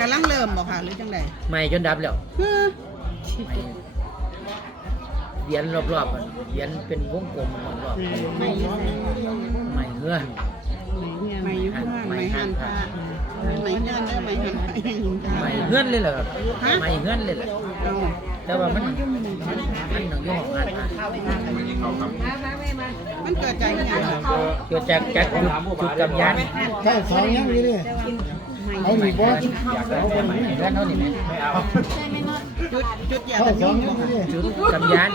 กำลังเริ่มบ่ค่ะหรือจังไดไม่จนดับแล้วฮึไม่เวียนรอบๆมันเวียนเป็นวงกลมรอบไม่อยู่ๆไม่เงื่อนไม่อยู่ข้างไม่หันพระไม่เงินเด้อไม่หันพระให้หินพระไม่เงื่อนเลยเหรอครับฮะไม่เงื่อนเลยเหรอเอาแต่ว่ามันมันมันหนังย่อของงานอะมันเกิดจากอิหยังเกิดจากจากจุดจุดกำยานข้าวสองยังนี่นี่เอา หไม่นีบอเงื่อนสเอาไปหนีไม่เงื่อนเท่านี้ไหมจุดจุดยาข้าวแบบสองนี้ยังบ่นี่ค่ะนี่จุดกำยาน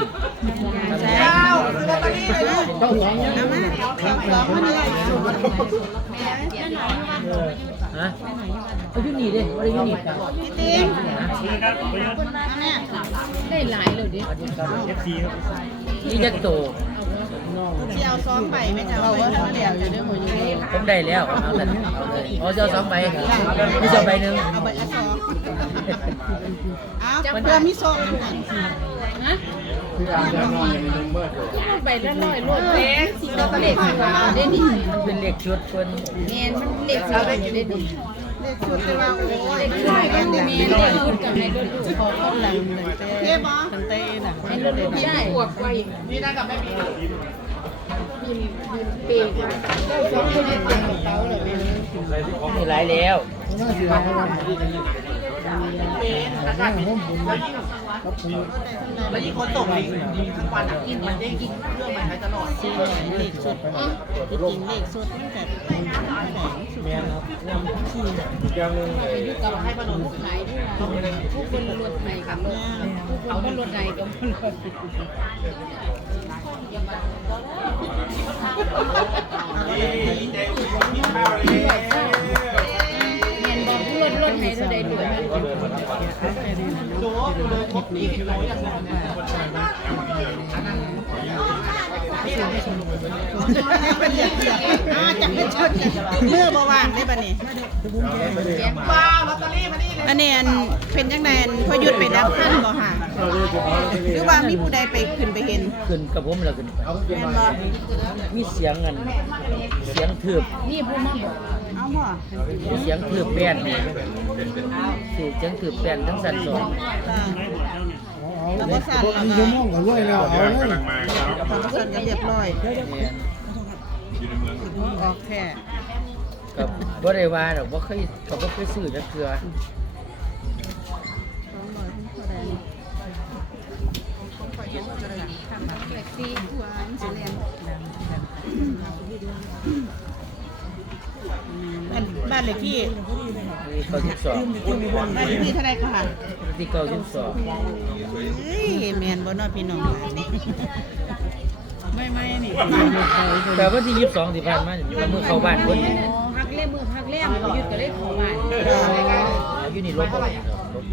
กำยานข้าวสองยังเอามาเอาสองมาเลยฮะเอาอยู่นี่ดิว่าอยู่นี่ครับพี่ติ๊งแม่ได้หลายเลยดินี่จะโต สิเอาสองใบไหมคะเอาไว้ทั้งเดียวอยู่เด้อหมดอยู่ผมได้แล้วเอาแต่เอาเลยเอาเจ้าสองใบไม่เจ้าใบหนึ่งเอาใบละสองเอาเพื่อมีโซ่กันฮะไปละร้อยรถแพงสิเราก็เด็กมาได้ดิมันเป็นเลขชุดคนแมนมันเด็กเราได้ดิเลขชุดแต่ว่าโอ้ยเด็กชายกันแมนได้ชุดกับในรถดูขอเข้าหลังเลยเท่บ่ตั้งแต่น่ะในรถดูใช่ขวบไปนี่นะกับแม่บี มีหลายแล้วน่าสิเอาไปผมผมครับผมแล้วยิ่งคนส่งลิงก์ทั้งวันอะมันได้ยิงเครื่องมันใช้ตลอดสี่เลขสุดจริงเลขสุดมันก็ แม่ครับอยู่กับให้มาลงขายด้วยผู้คนรถไหนกับรถผู้คนรถไหนกับรถเงินบอกรถร ถไหนเท่าใดด้วยโจ้เลยครบ20โลอย่างนั้นเป็นเหยียดเหยียดอ่าจังเป็นชุดเมื่อบ่ว่างได้บัดนี้ว้าวลอตเตอรี่มานี่เลยอันนี้อันเป็นจังได๋อันพอหยุดไปดับขั้นบ่ค่ะ หรือว่ามีผู้ใดไปขึ้นไปเห็นขึ้นกับผมแล้วขึ้นไปแม่นบ่มีเสียงเงินเสียงถืบนี่ผู้มาบอกเอาบ่เสียงถืบแป้นนี่คือเสียงถืบแป้นทั้งสันสองค่ะเอาเด็กมีชั่วโมงก็รวยแล้วเอาเลยทำสั่นกันเรียบร้อยเนี่ยออกแค่กับบ่ได้ว่าดอกบ่เคยก็บ่เคยซื้อจักเทื่อ ปีหวานสิเรียนบ้านบ้านเลขที่มีเก้าสิบสองบ้านเลขที่เท่าไหร่คะที่เก้าสิบสองเฮ้ยแม่นบ่เนาะพี่น้องหลานนี่ไม่ไม่นี่แต่ว่าที่ยี่สิบสองที่ผ่านมาเนี่ยมันมือเข้าบ้านคนพักเล่มมือพักเล่มหยุดก็ได้ของบ้านอายุนี่ลบบ่ลบ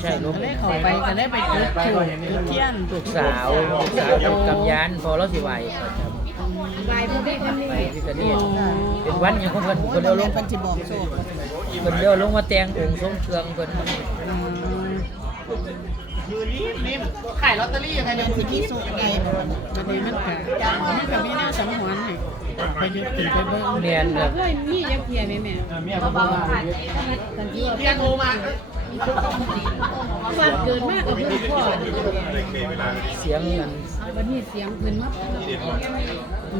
ใช่ลบได้เข้าไปก็ได้ไปจุดถูกจุดเทียนลูกสาวลูกสาวอยู่กำยานพอราสิไหวประจบายผู้ได้คนำนี้ไปพิษณุเป็นวันยังของเพิ่นคเพิ่นเดียวลงเพิ่นสิบอกโชคเพิ่นเดียวลงมาแต่งองค์ทรงเครื่องเพิ่นยืนนิ่นิ่ขายลอตเตอรี่ยังไงเดี๋ยนสิมีสุขไงบัดนี้มันก็มันก็มีแนวสังหรณ์ให้ไปยึดถือไปเบิ่งแม่นเด้อเฮ้ยมียังเพียแม่แม่เมียผมว่ากันที่เรียกโทรมา ว่านเกินมากกับเพื่อนพ่อเสียงอันวันนี้เสียงเพิ่นมาก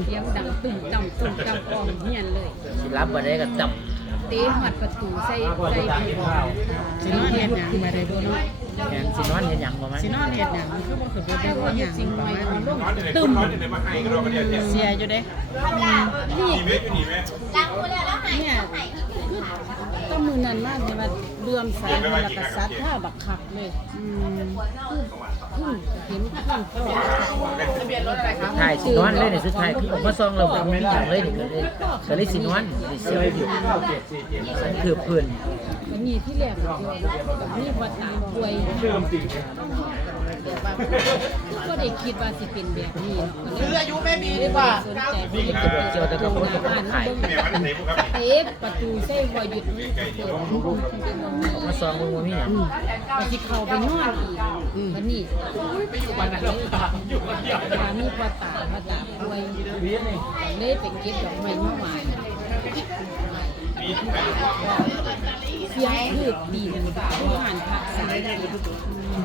เสียงดังตุ่มต่ำตุ่มต่ำกองเฮียนเลยสิรับบ่ได้ก็จับเตะหัดประตูใส่ใส่ผู้บอกสินอนเฮ็ดหยังบ่ได้บ่เนาะแม่นสินอนเฮ็ดหยังบ่มันสินอนเฮ็ดหยังคือบ่คือบ่ได้บ่ว่าหเฮ็ยัดงประมาณตึ้มเสียอยู่เด้นี่นี่ยก็ มือนั้นมากเลยว่าเรื่อมใสแล้วก็ซัดท่าบักคักเลยอืมขึ้นเห็นขึ้นพ่อทะเบียนรถอะไรคะถ่ายสินอนเลยเนี่ยสุดท้ายพี่ผมมาซองเราแบ่มีหยังเลยนี่ก็เลยก็เลยสินอนสิเสียงถืบถืบเพื่อนก็นี่ที่แรกก็นี่ว่าตาป่วย ก็ได้คิดว่าสิเป็นแบบนี้ซื้ออายุแม่บีดีกว่าสนใจที่จะไปเจอตะโกนบ้านเบิ่งเอ๊ะประตูใส่บ่หยุดนี่เปิดออกมาซองมึงบ่มีหยังก็สิเข้าไปนอนอีกวันนี้ไปอยู่วันไหนแล้วอยู่คนเดียวตามีพ่อตาพ่อตาป่วยเลยไปเก็บดอกไม้มาไหว้ เสียงคือดีผู้อ่านภาษาย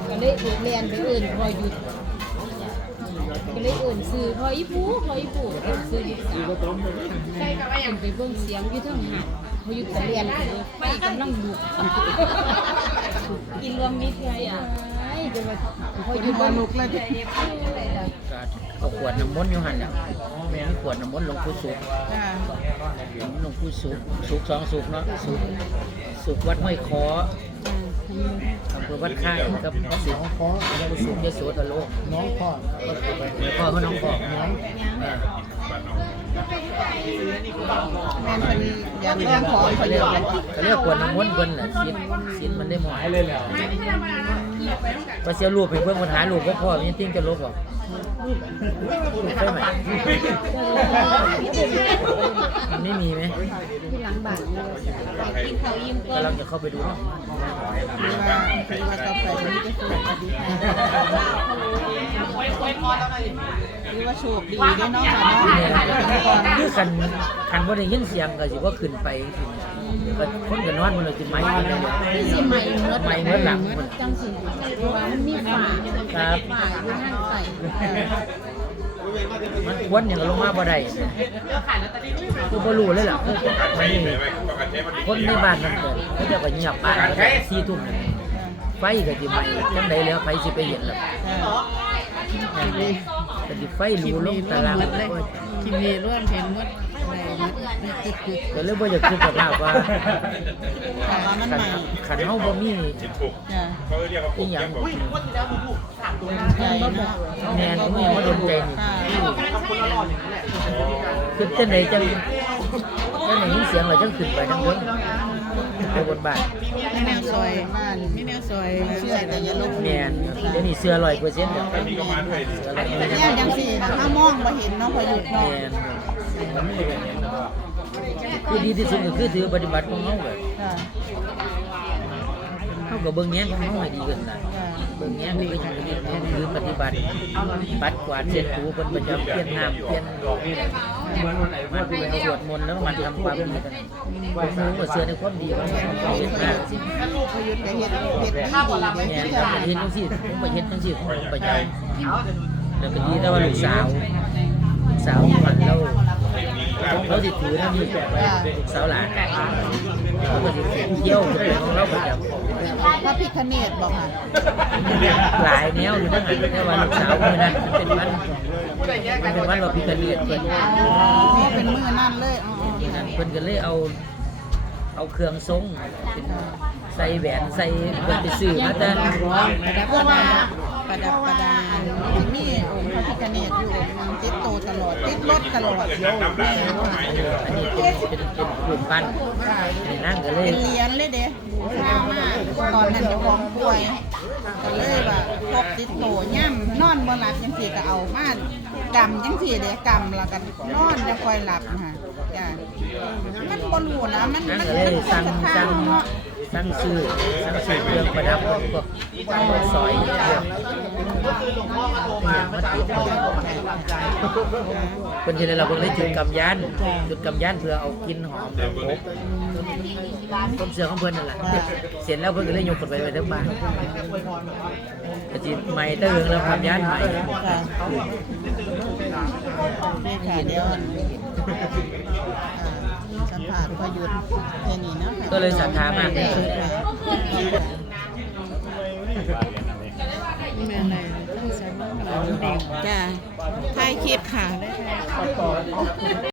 ก็เลยเรียนไปเอื่นพอหยุดก็เลยเอื่นซื้อพออีปูพออีปูเอื่นซื้อลูกสาวใช่กับว่าอย่างไปเบิ่งเสียงอยู่ทั้งหัดพอหยุดเรียนไปไฟกำลังลุกกินรวมมิตรไงอะพอหยุดบ่ลุกเลยก็เอาขวดน้ำมนต์อยู่หั่นน่ะมีขวดน้ำมนต์หลวงปู่สุข จ้าหลวงปู่สุขสุขสองสุขเนาะสุขสุขวัดห้วยคออำเภอวัดค่ายกับพระศิษย์น้องพ่อหลวงปู่สุขยโสธรโลกน้องพ่อแล้วพ่อเขาน้องพ่อน้องออแม่นเพิ่นอยากเรื่องของเขาเรียกเลยเขาเรียกขวดน้ำมนต์เพิ่นน่ะศีลศีลมันได้หมดเลยแล้วก็เสียรูปไปเพิ่อนปัญหารูปก็พ่อมีติ้งจะลบหรอกรูปใช่ ไหมมันไม่มีไหมที่หลังบ้านกินข้าวอิ่มก่อนกำลังจะเข้าไปดูเนาะหรือว่าหรือว่าต่อไปมันจะสูบอดีตหรือว่าโชคดีเด้อเนาะค่ะเนาะเนี่ยเป็นก่อนคือคันคันบ่ได้ยินเสียงก็สิว่าขึ้นไปจริงๆก็คนก็นอนมันเลยสิไหมมันเลยที่สิใหม่เมื่อไหมเมื่อหลังมันจังสิเพราะว่ามันมีฝาครับฝาอยู่ทางใต้มันควนอย่างลงมาบ่ได้คือบ่รู้เลยล่ะคือมันนี่คนในบ้านมันเกิดเขาจะก็เงียบบ้านก็ได้สี่ทุ่มน่ะไฟก็สิไหม้จังไดแล้วไฟสิไปเห็นล่ะก็สิไฟรูลงตารางทีวีร่วมเห็นหมดอะไรหมด ก็เลยบ่อยากคิดกับว่าว่าค่ะว่ามันคันใหม่คันเฮาบ่มีจ้ะอีหยังใจเนาะแม่นบ่มีมาดนใจนี่ค่ะคือจังไดจังจังไดยินเสียงแล้วจังขึ้นไปทั้งเด้ งไปบนบ้านไม่แนวซอยบ้านไม่แนวซอยเชื่อแต่อย่าลบแม่นเดี๋ยวนี้เสื้อ100%เด้อเสื้อ100%เนี่ยจังสี่นะถ้ามองบ่เห็นเนาะพอหยุดเนาะแม่นคือดีที่สุดก็คือถือปฏิบัติของเฮาแบบจ้ะ เฮาก็เบิ่งแง่ของเฮาให้ดีขึ้นนะเบิ่งแง่คือจังนี้คือปฏิบัติปัดกวาดเช็ดถูเพิ่นประจำเปลี่ยนน้ำเปลี่ยนมันเป็นสวดมนต์แล้วมันทำความดีกันผมรู้ว่าเสือในความดีมันต้องเฮ็ดมากสิพอหยุดก็เฮ็ดเฮ็ดดีดีแม่เด้คอรับเฮ็ดจังซี่ผมไปเฮ็ดจังซี่ผมประจำแล้วก็ดีแต่ว่าลูกสาวสาวมันเราเราสิดถือนะมีลูกสาวหลาน เขาก็สิเที่ยวจะเป็นของเราประจำพระพิฆเนศบอกค่ะหลายแนวอยู่ทั้งนั้นแต่ว่าลูกสาวมือนั้นมันเป็นวันมันเป็นวันเราพิจารณาเพิ่นอ๋อ เป็นมือนั่นเลยอ๋อนั่นเพิ่นก็เลยเอา เอาเครื่องทรงเป็นใส่แหวนใส่เพิ่นไปซื้อมาแต่ประดับประดา ประดับประดาที่มีองค์พระพิฆเนศอยู่องค์ติดโตตลอดติดรถตลอดแม่ว่าอันนี้เป็นเป็นเป็นรูปปั้นในนั่งก็เลยเป็นเหรียญเลยเด้ข้ามากตอนนั้นเจ้าของป่วยก็เลยว่าพกติดโตย่ำนอนบ่หลับจังซี่ก็เอามากำจังซี่เด้กำแล้วก็นอนจะคอยหลับค่ะจ้ะมันบ่รู้นะมันนั่มันนก็เลยสั่งมันสั่งเนาะ สั่งซื้อสั่งซื้อเครื่องประดับพวก พวกพวกซอยเครื่องมาติดไว้เพิ่นสิได้เราเพิ่นเลยจุดกำยานจุดกำยานเพื่อเอากินหอมแล้วพบต้นเสือของเพิ่อนนั่นแหละเสร็จแล้วเพิ่อนก็เลยยกขึ้นไปไว้ทั้งบ้านก็สิใหม่เตื้องแล้วความย้านใหม่ค่ะนี่ค่ะเดียวอ่าสัมผัสพยุทธ์แค่นี้นะค่ะก็เลยศรัทธามากเลย แม่อะไรจ้าถ่ายคลิปค่ะ